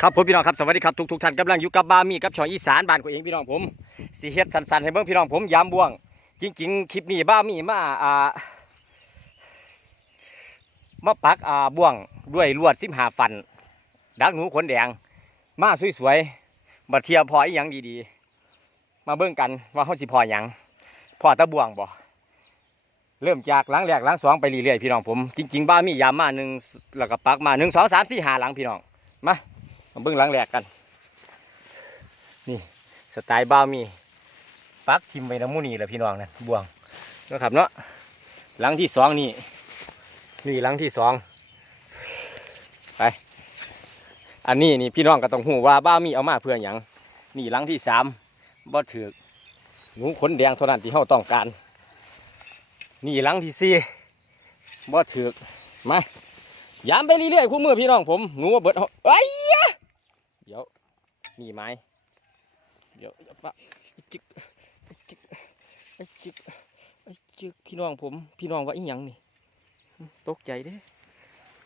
ครับผมพี่น้องครับสวัสดีครับทุกทุกๆท่านกำลังอยู่กับบามีกับช่องอีสานบ้านของเองพี่น้องผมสีเฮ็ดสันๆให้เบิ่งพี่น้องผมยามบ่วง จริง ๆ คลิปนี้บ้ามีมาอ่ามาปักอ่าบ่วงด้วยลวดสิบหาฟัน ดักหนูขนแดง มาสวยๆบัดเทียพออีหยังดีๆ มาเบิ่งกันว่าเขาสิพอหยังพอตะบ่วงบ่เริ่มจากหลังแรกหลังสองไปเรื่อยๆพี่น้องผมจริง ๆ บ้ามียามมาหนึ่งแล้วก็ปักมาหนึ่งสองสามสี่หาหลังพี่น้องมา เบิ่งหลังแรกกัน นี่สไตล์บ้ามีปักทิมไว้น้ำมูนี่แหละพี่น้องนะบ่วงนะครับเนาะหลังที่สองนี่นี่หลังที่สองไปอันนี้นี่พี่น้องก็ต้องหูว่าบ้ามีเอามาเพื่ออย่างนี่หลังที่สามบ่ถือกหนูขนแดงเท่านั้นที่เขาต้องการ นี่หลังที่สี่บ่ถือกมายามไปเรื่อยๆคู่มือพี่น้องผมหนูว่าเบิดเอาไอ้ย เดี๋ยวมีไหมเดี๋ยวอย่าปะไอ้จิกไอ้จิกไอ้จิกไอ้จิกพี่น้องผม พี่น้องว่าอีหยังนี่ตกใจเด้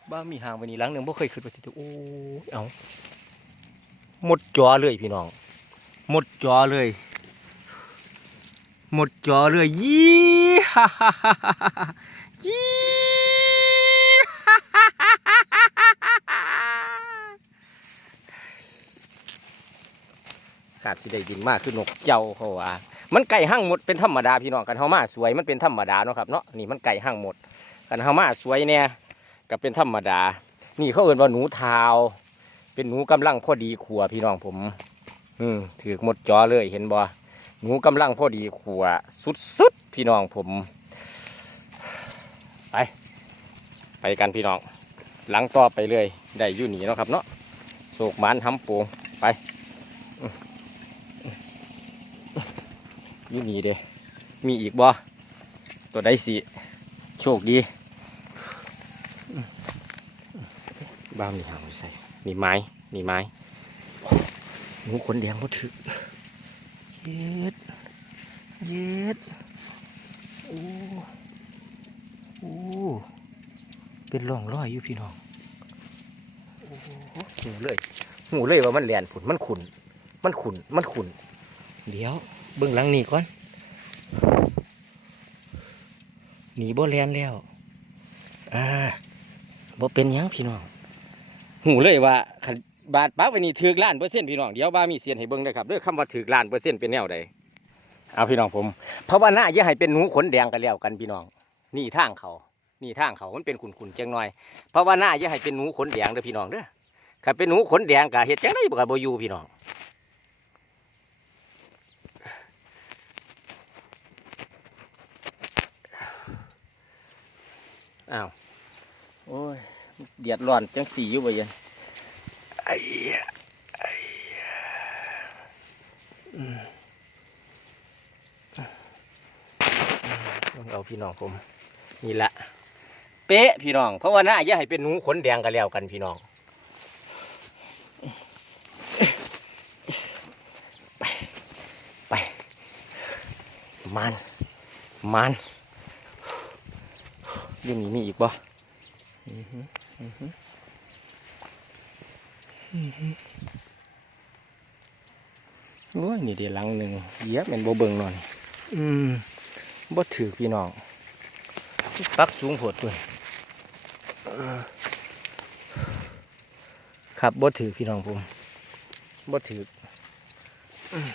บ้ามีห่างไปนี่หลังหนึ่งบ่เคยขึ้นไปที่ตัวโอ้เอาหมดจอเลยพี่น้อง หมดจอเลย หมดจอเลยยี่ฮ่าฮ่าฮ่าฮ่ายี่าดสิได้ดินมากคือนกเจ้าเขาว่ามันไก่ห้างหมดเป็นธรรมดาพี่น้องกันเฮามาสวยมันเป็นธรรมดาเนาะครับเนาะนี่มันไก่ห้างหมดกันเฮามาสวยเนี่ยก็เป็นธรรมดา นี่เขาเอ่นว่าหนูเทาวเป็นหนูกำลังพอดีขัวพี่น้องผม อืมถือหมดจอเลยเห็นบ่หนูกำลังพอดีขัวสุดๆพี่น้องผม ไป ไปกันพี่น้อง หลังต่อไปเลยได้อยู่หนีเนาะครับเนาะโศกมันทำปูงไป ยู่นี่เด้มีอีกบ่ตัวใดสิโชคดีอื้อบ้ามีหางไว้ใส่มีไม้มีไม้หนูขนแดงก็ถึกเย็ดเย็ดโอ้โอ้เป็นร่องรอยอยู่พี่น้องโอ้โหหูเลยหูเลยว่ามันแลนผุนมันขุนมันขุนมันขุนเดี๋ยว เบื้องหลังหนีก่อนหนีบ่แลนแล้วอ่าบ่เป็นยังพี่น้องหูเลยว่าบาดปักไปนี่ถือล้านเปอร์เซ็นต์พี่น้องเดี๋ยวบ้ามีเสียนให้เบิ่งได้ครับด้วยคำว่าถือล้านเปอร์เซ็นต์เป็นแนวใดเอาพี่น้องผมเพราะว่าหน้าอย่าให้เป็นหนูขนแดงกันแล้วกันพี่น้อง นี่ทางเขานี่ทางเขามันเป็นขุนขุนจังหน่อยเพราะว่าหน้าอย่าให้เป็นหนูขนแดงเด้อพี่น้องเด้อถ้าเป็นหนูขนแดงกะเฮ็ดจังได๋บ่กะบ่อยู่พี่น้อง อ้าว โอ้ย เดือดร้อนจังสีอยู่บ่เย็นไอ้เหี้ยไอ้เหี้ยอืมอืมเอาพี่น้องผม นี่แหละ เป๊ะพี่น้อง เพราะว่าหน้าอย่าให้เป็นหนูขนแดงกันแล้วกันพี่น้องไป ไป มัน มันอ ยังนี้มีอีกบ่อือหืออือหืออือหือโอ้ยนี่เดี๋ยวหลังหนึ่งเหยียบแมันบ่เบิ่งนอนอืมบ่ถือพี่น้องปักสูงโผดด้วยครับบ่ถือพี่น้องผมบ่ถืออื้อ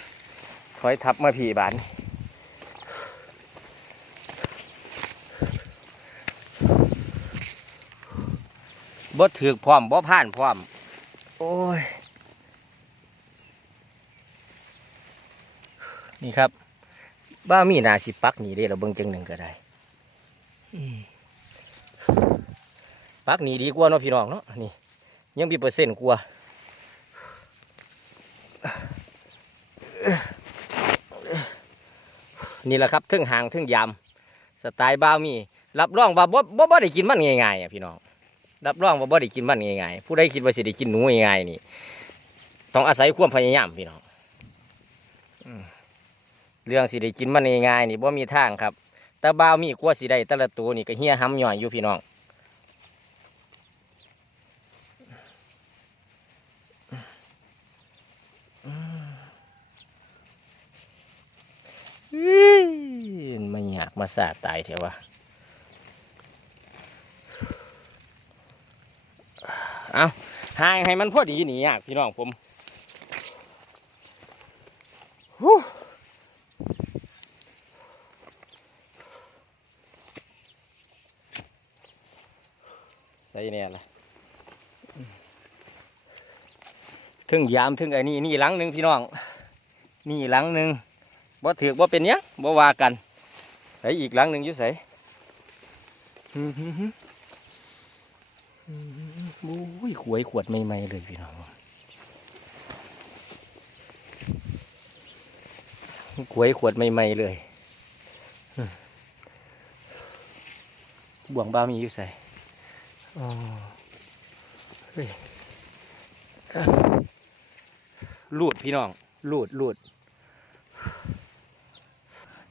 ถอยทับมาผีบาน บ่ถือพร้อมบ่ผ่านพร้อม โอ้ย นี่ครับ บ้ามีนาสิปักนี่เด้เราเบิ่งจังหนึ่งก็ได้อืมปักหนีดีกว่าเนาะพี่น้องเนาะนี่ ยังมีเปอร์เซ็นต์กว่านี่แหละครับทึ่งหางทึ่งยำสไตล์บ้าวมี รับรองว่าบ่บ่บ่ได้กินมันง่ายๆอะพี่น้อง รับรองว่าบ่ได้กินมันง่ายๆผู้ใดคิดว่าสิได้กินหนูง่ายๆนี่ ต้องอาศัยความพยายามพี่น้องเรื่องสิได้กินมันง่ายๆนี่บ่มีทางครับแต่บ่าวมีกลัวสิได้แต่ละตัวนี่ก็เฮี้ยห้ำหย่อยอยู่พี่น้องมาอยากมาสาตายเถอะวะ เอาห่างให้มันพอดีหนีอะพี่น้องผมใส่เนี่ยล่ะถึงยามถึงไอ้นี่นี่หลังหนึ่งพี่น้อง นี่หลังหนึ่งบ่ถือบ่เป็นหยังบ่ว่ากันไสอีกหลังหนึ่งอยู่ไสอืมฮึฮึอืม โอ้ยขวยขวดใหม่ๆเลยพี่น้องขวยขวดใหม่ๆเลยอืมบ่วงบ้ามีอยู่ไสอ๋อเฮ้ยอะลูดพี่น้องลูดลูด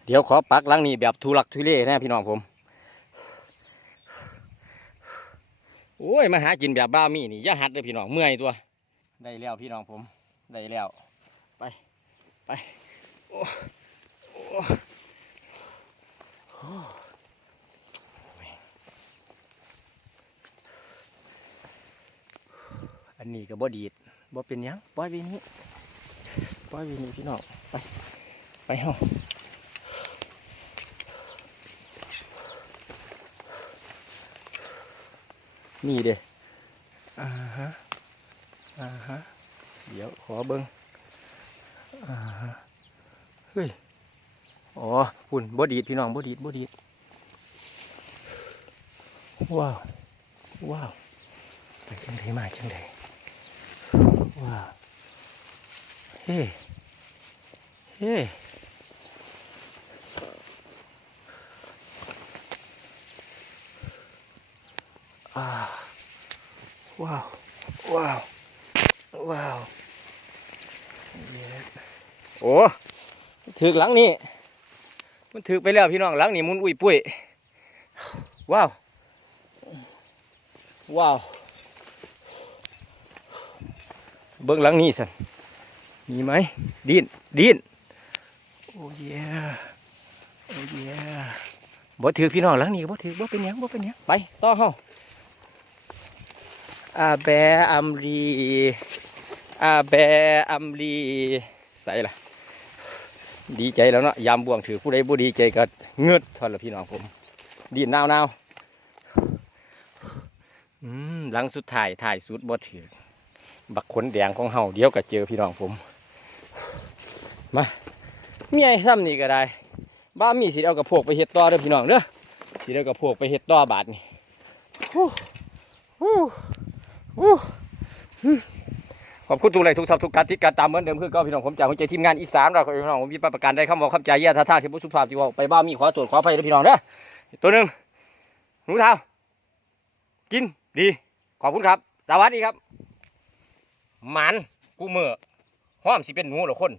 เดี๋ยวขอปักหลังนี้แบบทุลักทุเลนะพี่น้องผม โอ้ยมาหากินแบบบ้ามีนี่อย่าหัดเลยพี่น้องเมื่อยตัว ได้แล้วพี่น้องผม ได้แล้วไปไปโอ้โอ้โอ้อันนี้ก็บ่ดีดบ่เป็นหยังปล่อยวีนี้ปล่อยวีนี้พี่น้องไปไปเฮา นี่เด้อ่าฮะอ่าฮะเดี๋ยวขอเบิ้งอ่าฮะเฮ้ยอ๋อหุ่นบดีดพี่น้องบดีดบดีดว้าวว้าวไปจังไดมาจังไดว้าวเฮ้เฮ้ ว้าว ว้าว ว้าวโอ้ถือหลังนี่มันถือไปแล้วพี่น้องหลังนี่มุนอุ้ยปุ้ยว้าว ว้าวเบิ้งหลังนี่สันมีไหมดินดินโอ้ยโอ้ยบ่ถือพี่น้องหลังนี่บ่ถือบ่เป็นยังบ่เป็นยังไปต่อเฮา อาแบอัมรีอาแบอัมรีใส่ละดีใจแล้วเนาะยามบ่วงถือผู้ใดบ่ดีใจก็เงืดทอนละพี่น้องผม ดีนาวๆอืมหลังสุดท้ายถ่ายสุดบ่ถือบักขนแดงของเฮาเดี๋ยวก็เจอพี่น้องผม มาเมียซ้ำนี่ก็ได้ บ้ามีสิเอากระโพกไปเฮ็ดต่อเด้อพี่น้องเด้อสิเอากระโพกไปเฮ็ดต่อบาทนี่ฮู้ฮู้ ขอบคุณทุกไลค์ทุกสับทุกการติดการตามเหมือนเดิมคือก็พี่น้องผมจากหัวใจทีมงานอีสานเราพี่น้องผมมีประกันได้คำบอกคำใจายแย่ท่าท่าที่ผู้สุภาพที่ว่าไปบ้ามีขอตรวจขอไฟด้วยพี่น้องเด้อตัวหนึ่งหนูเท้ากินดีขอบคุณครับ สวัสดีครับหมันกูเมื่อห้อมสิเป็นหนูเหรือคน